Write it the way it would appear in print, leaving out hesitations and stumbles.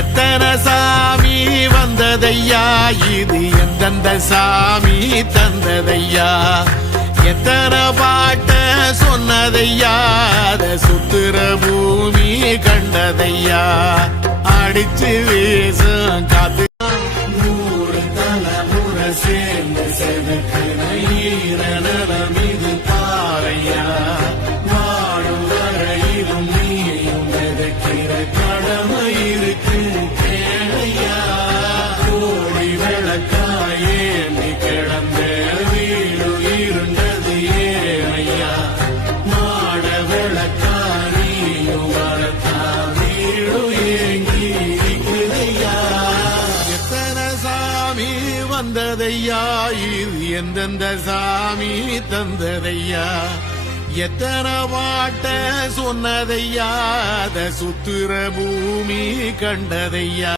எத்தனை சாமி வந்ததையா, இது எந்தெந்த சாமி தந்ததையா, எத்தனை பாட்ட சொன்னதையா, அத சுத்துற பூமி கண்டதையா, அடிச்சு வீசும் காத்து நூறு தலைமுறை சேர்ந்து செதுக்கிற ஈர நலம் இது பாறையா, வாழும் வரையிலும் நீயும் விதைக்கிற கடமை இருக்கு கேளையா, கோடி விளக்காயே நீ கிடந்த வீடு இருண்டது ஏனையா, மாட விளக்காரியும் வரத்தா வீடு ஏங்கி இருக்குதையா. எத்தனை சாமி வந்ததையா, இது எந்தெந்த சாமி தந்ததையா, எத்தனை பாட்ட சொன்னதையா, அத சுத்துற பூமி கண்டதையா.